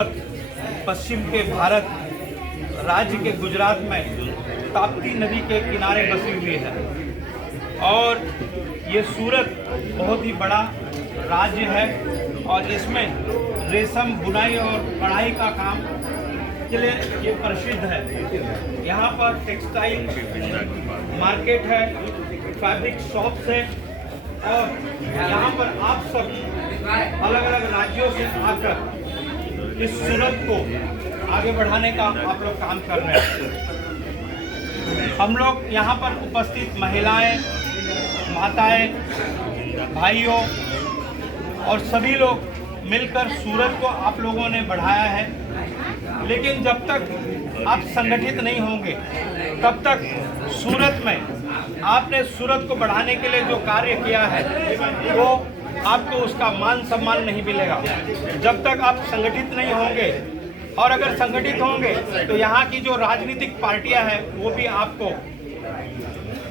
पश्चिम के भारत राज्य के गुजरात में ताप्ती नदी के किनारे बसी हुई है और ये सूरत बहुत ही बड़ा राज्य है और इसमें रेशम बुनाई और कढ़ाई का काम के लिए ये प्रसिद्ध है। यहाँ पर टेक्सटाइल मार्केट है, फैब्रिक शॉप्स है और यहाँ पर आप सब अलग अलग राज्यों से आकर इस सूरत को आगे बढ़ाने का आप लोग काम कर रहे हैं। हम लोग यहाँ पर उपस्थित महिलाएं, माताएं, भाइयों और सभी लोग मिलकर सूरत को आप लोगों ने बढ़ाया है। लेकिन जब तक आप संगठित नहीं होंगे तब तक सूरत में आपने सूरत को बढ़ाने के लिए जो कार्य किया है वो आपको उसका मान सम्मान नहीं मिलेगा। जब तक आप संगठित नहीं होंगे और अगर संगठित होंगे तो यहाँ की जो राजनीतिक पार्टियां हैं वो भी आपको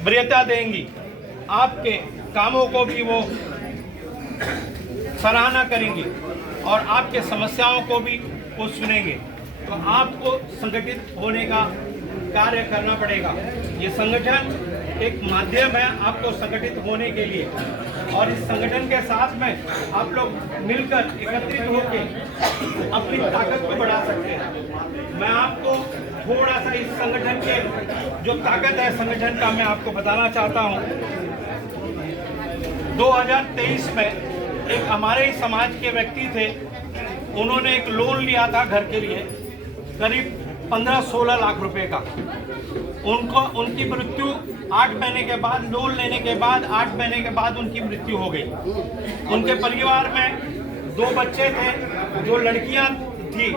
वरीयता देंगी, आपके कामों को भी वो सराहना करेंगी और आपके समस्याओं को भी वो सुनेंगे। तो आपको संगठित होने का कार्य करना पड़ेगा। ये संगठन एक माध्यम है आपको संगठित होने के लिए और इस संगठन के साथ में आप लोग मिलकर एकत्रित होकर अपनी ताकत को बढ़ा सकते हैं। मैं आपको थोड़ा सा इस संगठन के जो ताकत है संगठन का मैं आपको बताना चाहता हूँ। 2023 में एक हमारे ही समाज के व्यक्ति थे, उन्होंने एक लोन लिया था घर के लिए करीब 15-16 लाख रुपए का। उनकी मृत्यु 8 महीने के बाद, लोन लेने के बाद 8 महीने के बाद उनकी मृत्यु हो गई। उनके परिवार में 2 बच्चे थे, जो लड़कियां थी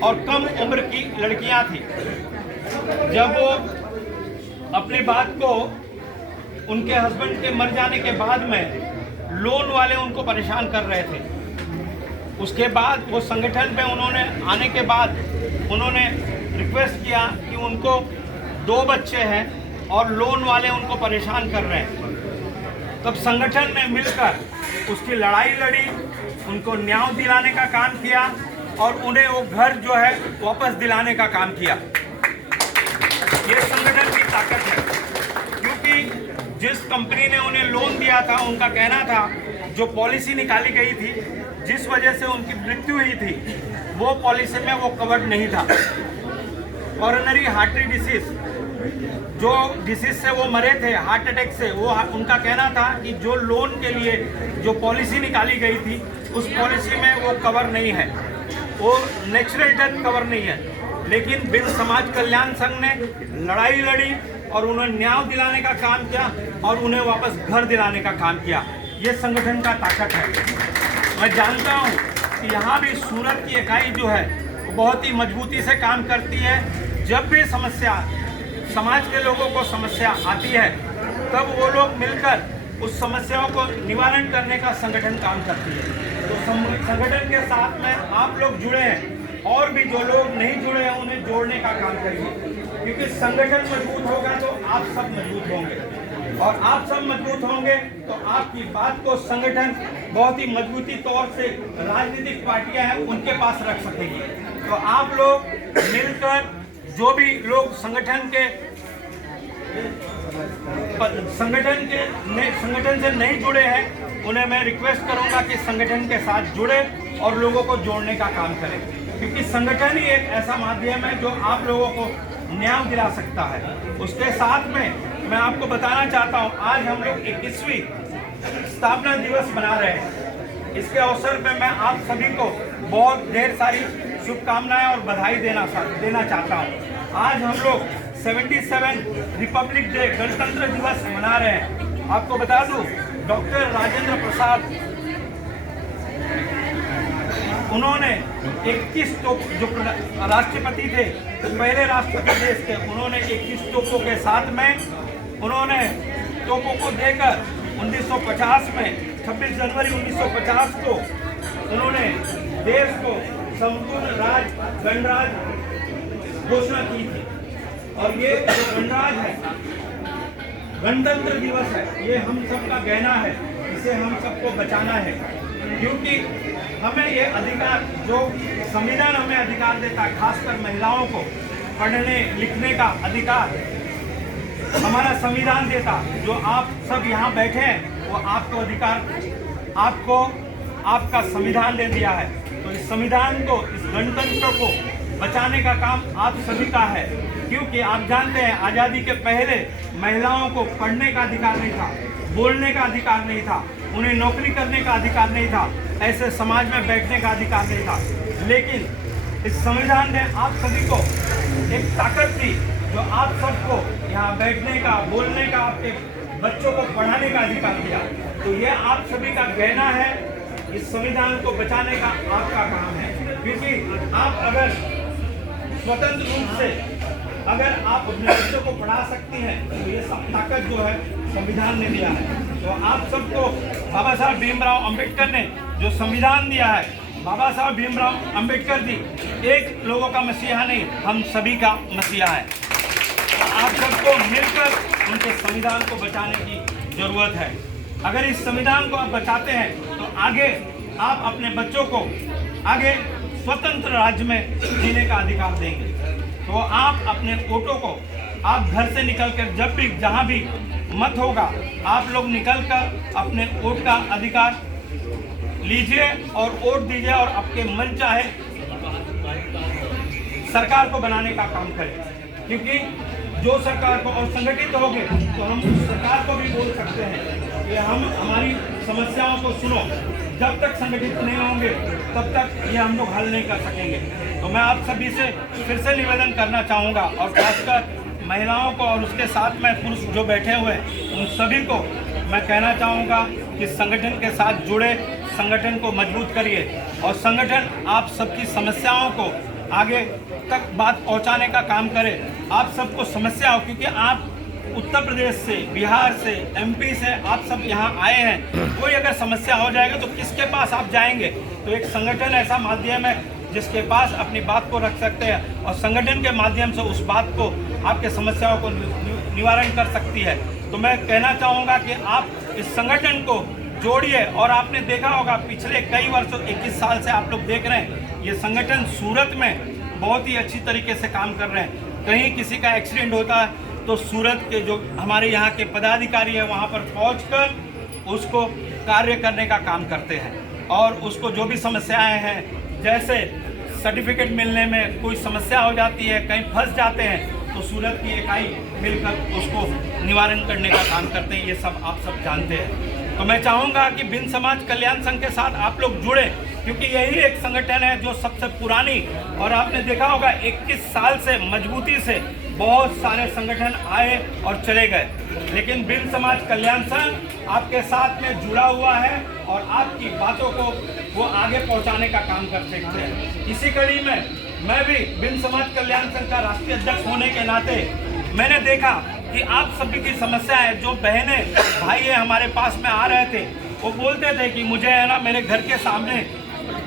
और कम उम्र की लड़कियां थी। जब वो अपनी बात को उनके हस्बैंड के मर जाने के बाद में लोन वाले उनको परेशान कर रहे थे। उसके बाद वो संगठन में उन्होंने आने के बाद उन्होंने रिक्वेस्ट किया कि उनको 2 बच्चे हैं और लोन वाले उनको परेशान कर रहे हैं। तब संगठन में मिलकर उसकी लड़ाई लड़ी, उनको न्याय दिलाने का काम किया और उन्हें वो घर जो है वापस दिलाने का काम किया। ये संगठन की ताकत है, क्योंकि जिस कंपनी ने उन्हें लोन दिया था उनका कहना था जो पॉलिसी निकाली गई थी जिस वजह से उनकी मृत्यु हुई थी वो पॉलिसी में वो कवर्ड नहीं था। कॉरोनरी आर्टरी डिसीज, जो डिसीज से वो मरे थे, हार्ट अटैक से, वो उनका कहना था कि जो लोन के लिए जो पॉलिसी निकाली गई थी उस पॉलिसी में वो कवर नहीं है, वो नेचुरल डेथ कवर नहीं है। लेकिन बिन समाज कल्याण संघ ने लड़ाई लड़ी और उन्हें न्याय दिलाने का काम किया और उन्हें वापस घर दिलाने का काम किया। ये संगठन का ताकत है। मैं जानता हूँ कि यहाँ भी सूरत की इकाई जो है वो बहुत ही मजबूती से काम करती है। जब भी समस्या, समाज के लोगों को समस्या आती है तब वो लोग मिलकर उस समस्याओं को निवारण करने का संगठन काम करती है। तो संगठन के साथ में आप लोग जुड़े हैं और भी जो लोग नहीं जुड़े हैं उन्हें जोड़ने का काम करिए, क्योंकि संगठन मजबूत होगा तो आप सब मजबूत होंगे और आप सब मजबूत होंगे तो आपकी बात को संगठन बहुत ही मजबूती तौर से राजनीतिक पार्टियां हैं उनके पास रख सकेगी। तो आप लोग मिलकर जो भी लोग संगठन से नहीं जुड़े हैं उन्हें मैं रिक्वेस्ट करूंगा कि संगठन के साथ जुड़े और लोगों को जोड़ने का काम करें, क्योंकि संगठन ही एक ऐसा माध्यम है जो आप लोगों को न्याय दिला सकता है। उसके साथ में मैं आपको बताना चाहता हूं, आज हम लोग 21वीं स्थापना दिवस मना रहे हैं। इसके अवसर पे मैं आप सभी को बहुत ढेर सारी शुभकामनाएं और बधाई देना चाहता हूं। आज हम लोग 77 रिपब्लिक डे, गणतंत्र दिवस मना रहे हैं। आपको बता दूं, डॉक्टर राजेंद्र प्रसाद, उन्होंने 21 तोप, जो राष्ट्रपति थे, पहले राष्ट्रपति देश के, उन्होंने 21 तोपों के साथ में उन्होंने तोपों को देकर 1950 में 26 जनवरी 1950 को उन्होंने देश को संपूर्ण गणराज घोषणा की थी। और ये जो गणराज है, गणतंत्र दिवस है, ये हम सबका गहना है, इसे हम सबको बचाना है, क्योंकि हमें ये अधिकार जो संविधान हमें अधिकार देता है, खासकर महिलाओं को पढ़ने लिखने का अधिकार हमारा संविधान देता। जो आप सब यहाँ बैठे हैं वो आपको अधिकार, आपको आपका संविधान दे दिया है। तो इस संविधान को, इस गणतंत्र को बचाने का काम आप सभी का है, क्योंकि आप जानते हैं आज़ादी के पहले महिलाओं को पढ़ने का अधिकार नहीं था, बोलने का अधिकार नहीं था, उन्हें नौकरी करने का अधिकार नहीं था, ऐसे समाज में बैठने का अधिकार नहीं था। लेकिन इस संविधान ने आप सभी को एक ताकत दी, जो आप सबको यहाँ बैठने का, बोलने का, आपके बच्चों को पढ़ाने का अधिकार दिया। तो ये आप सभी का कहना है, इस संविधान को बचाने का आपका काम है, क्योंकि आप अगर स्वतंत्र रूप से अगर आप अपने बच्चों को पढ़ा सकती हैं तो ये सब ताकत जो है संविधान ने दिया है। तो आप सबको बाबा साहब भीमराव अंबेडकर ने जो संविधान दिया है, बाबा साहब भीमराव अंबेडकर जी एक लोगों का मसीहा नहीं, हम सभी का मसीहा है। तो आप सबको मिलकर उनके संविधान को बचाने की जरूरत है। अगर इस संविधान को आप बचाते हैं तो आगे आप अपने बच्चों को आगे स्वतंत्र राज्य में जीने का अधिकार देंगे। तो आप अपने वोटों को, आप घर से निकलकर जब भी जहां भी मत होगा, आप लोग निकलकर अपने वोट का अधिकार लीजिए और वोट दीजिए और आपके मन चाहे सरकार को बनाने का काम करें। क्योंकि जो सरकार को और संगठित होंगे तो हम उस सरकार को भी बोल सकते हैं कि हम हमारी समस्याओं को सुनो। जब तक संगठित नहीं होंगे तब तक ये हम लोग हल नहीं कर सकेंगे। तो मैं आप सभी से फिर से निवेदन करना चाहूँगा, और खासकर महिलाओं को और उसके साथ में पुरुष जो बैठे हुए हैं उन सभी को मैं कहना चाहूँगा कि संगठन के साथ जुड़े, संगठन को मजबूत करिए और संगठन आप सबकी समस्याओं को आगे तक बात पहुंचाने का काम करे। आप सबको समस्या हो, क्योंकि आप उत्तर प्रदेश से, बिहार से, एमपी से आप सब यहाँ आए हैं, कोई अगर समस्या हो जाएगा तो किसके पास आप जाएंगे? तो एक संगठन ऐसा माध्यम है जिसके पास अपनी बात को रख सकते हैं और संगठन के माध्यम से उस बात को, आपके समस्याओं को निवारण कर सकती है। तो मैं कहना चाहूँगा कि आप इस संगठन को जोड़िए। और आपने देखा होगा पिछले कई वर्षों, 21 साल से आप लोग देख रहे हैं ये संगठन सूरत में बहुत ही अच्छी तरीके से काम कर रहे हैं। कहीं किसी का एक्सीडेंट होता है तो सूरत के जो हमारे यहाँ के पदाधिकारी है वहाँ पर पहुँचकर उसको कार्य करने का काम करते हैं, और उसको जो भी समस्याएं हैं, जैसे सर्टिफिकेट मिलने में कोई समस्या हो जाती है, कहीं फंस जाते हैं, तो सूरत की इकाई मिलकर उसको निवारण करने का काम करते हैं। ये सब आप सब जानते हैं। तो मैं चाहूँगा कि भिन्न समाज कल्याण संघ के साथ आप लोग जुड़े, क्योंकि यही एक संगठन है जो सबसे पुरानी, और आपने देखा होगा 21 साल से मजबूती से बहुत सारे संगठन आए और चले गए, लेकिन भिन्न समाज कल्याण संघ आपके साथ में जुड़ा हुआ है और आपकी बातों को वो आगे पहुंचाने का काम कर सकते हैं। इसी कड़ी में मैं भी भिन्न समाज कल्याण संघ का राष्ट्रीय अध्यक्ष होने के नाते मैंने देखा कि आप सभी की समस्या है। जो बहनें भाई है हमारे पास में आ रहे थे, वो बोलते थे कि मुझे है ना मेरे घर के सामने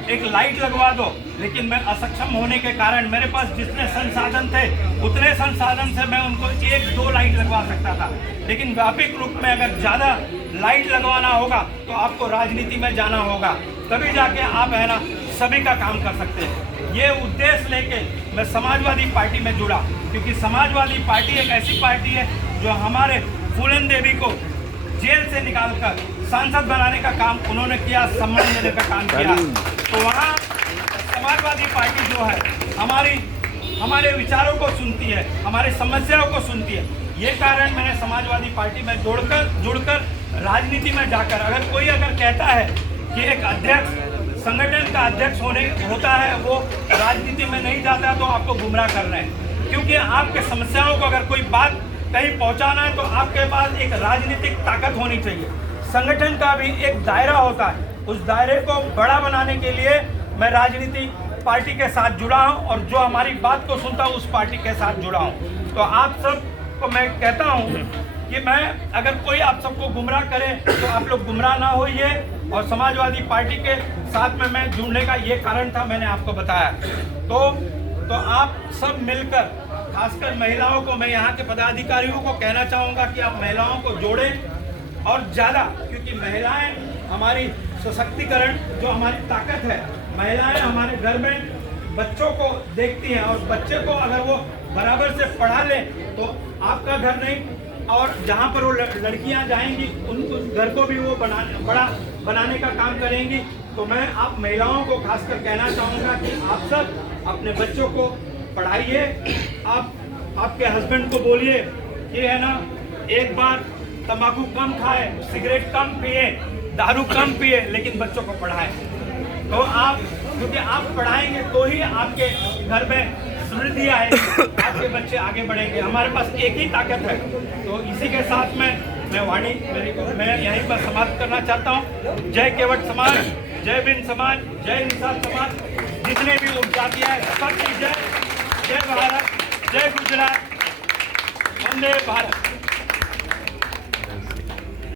एक लाइट लगवा दो, लेकिन मैं असक्षम होने के कारण मेरे पास जितने संसाधन थे उतने संसाधन से मैं उनको 1-2 लाइट लगवा सकता था। लेकिन व्यापक रूप में अगर ज़्यादा लाइट लगवाना होगा तो आपको राजनीति में जाना होगा, तभी जाके आप है ना सभी का काम कर सकते हैं। ये उद्देश्य लेके मैं समाजवादी पार्टी में जुड़ा, क्योंकि समाजवादी पार्टी एक ऐसी पार्टी है जो हमारे फूलन देवी को जेल से निकालकर सांसद बनाने का काम उन्होंने किया, सम्मान देने का काम किया। तो वहाँ समाजवादी पार्टी जो है हमारे विचारों को सुनती है, हमारी समस्याओं को सुनती है। ये कारण मैंने समाजवादी पार्टी में जुड़कर राजनीति में जाकर, अगर कहता है कि एक अध्यक्ष संगठन का अध्यक्ष होता है वो राजनीति में नहीं जाता, तो आपको गुमराह कर रहे हैं। क्योंकि आपके समस्याओं को अगर कोई बात कहीं पहुंचाना है तो आपके पास एक राजनीतिक ताकत होनी चाहिए। संगठन का भी एक दायरा होता है, उस दायरे को बड़ा बनाने के लिए मैं राजनीति पार्टी के साथ जुड़ा हूं और जो हमारी बात को सुनता हूं उस पार्टी के साथ जुड़ा हूं। तो आप सबको मैं कहता हूं कि मैं अगर कोई आप सबको गुमराह करे तो आप लोग गुमराह ना होइए, और समाजवादी पार्टी के साथ में मैं जुड़ने का ये कारण था, मैंने आपको बताया। तो आप सब मिलकर, खासकर महिलाओं को, मैं यहाँ के पदाधिकारियों को कहना चाहूँगा कि आप महिलाओं को जोड़ें और ज़्यादा, क्योंकि महिलाएं हमारी सशक्तिकरण, जो हमारी ताकत है, महिलाएं हमारे घर में बच्चों को देखती हैं और बच्चे को अगर वो बराबर से पढ़ा ले तो आपका घर नहीं, और जहाँ पर वो लड़कियाँ जाएंगी उन घर को भी वो बड़ा बनाने का काम करेंगी। तो मैं आप महिलाओं को खासकर कहना चाहूँगा कि आप सब अपने बच्चों को पढ़ाइए। आप आपके हस्बैंड को बोलिए कि है ना, एक बार तंबाकू कम खाए, सिगरेट कम पिए, दारू कम पिए, लेकिन बच्चों को पढ़ाएं। तो आप, क्योंकि आप पढ़ाएंगे तो ही आपके घर में समृद्धि आएगी, आपके बच्चे आगे बढ़ेंगे। हमारे पास एक ही ताकत है। तो इसी के साथ में मैं वाणी मैं यहीं पर समाप्त करना चाहता हूँ। जय केवट समाज, जय बिन समाज, जय निषाद समाज, जितने भी उपजातियाँ हैं सबकी जय। जय भारत, जय गुजरात, वंदे भारत।